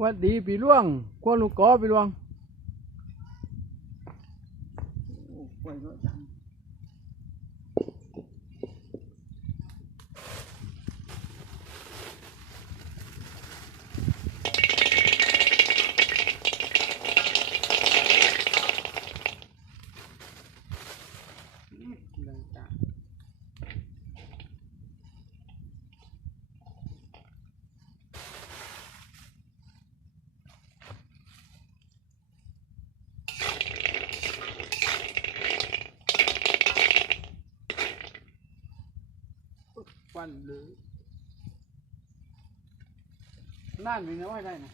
วัดดีปีล่วงควนลูกกอพี่หลวงโอ้ไปเนอะจัง อืมดังจัง ฟันเลยน่านเป็นไงว่าได้นะ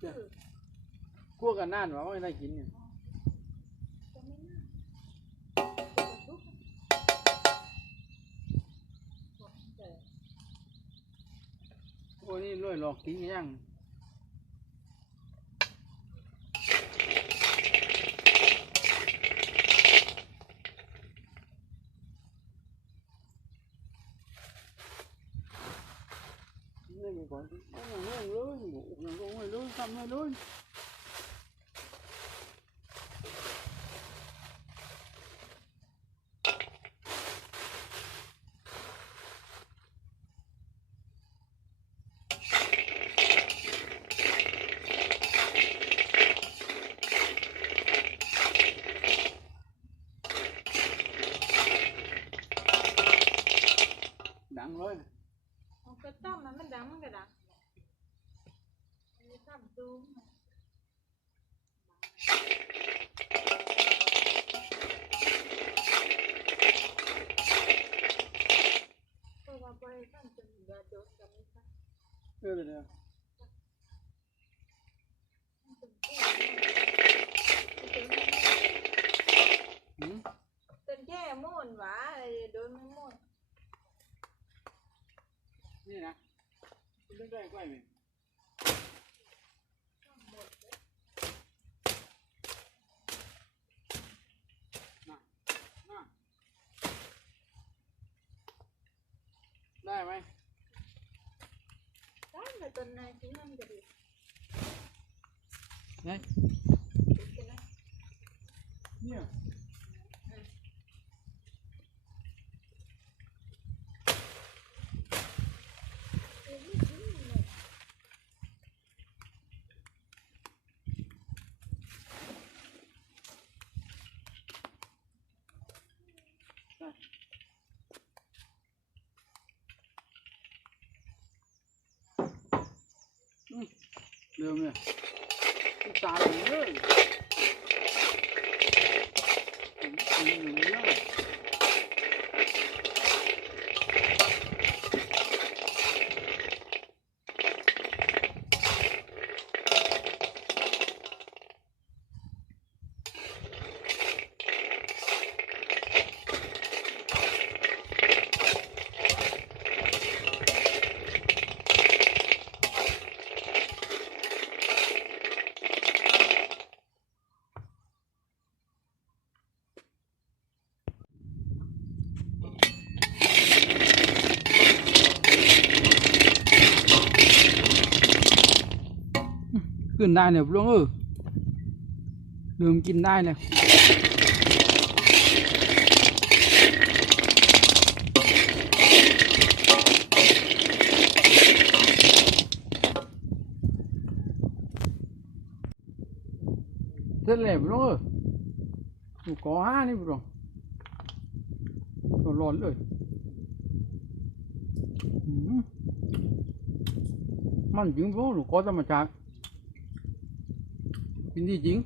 เจ้าคั่วกันน่านว่าไม่ได้กินเนี่ยโอ้นี่รวยหลอกกินยัง này còn กระต้มมันมันดังมันก็ดังอันนี้ต้มซูมเพราะว่าไปต้มจนยาโดนกับไม่ใช่ เออเนี่ย หืม เป็นแค่ม่ วนหวาไอ้โดนไม่ม่วน นี่นะคุณเล่นได้กล้วยไหมน่ะน่ะได้ไหม ได้แต่ตอนนายที่มันจะดี ได้ ติดกันนะ เนี่ย เร็วเนี่ยตายเลยผมกินอยู่เนี่ย ขึ้นได้เนี่ยพลุงเออลืมกินได้เลยเสร็จแล้วพลุงเออหนูขอห้านี่พลุงร้อนเลยมันจริงพลุงหนูขอธรรมชาติ 金地金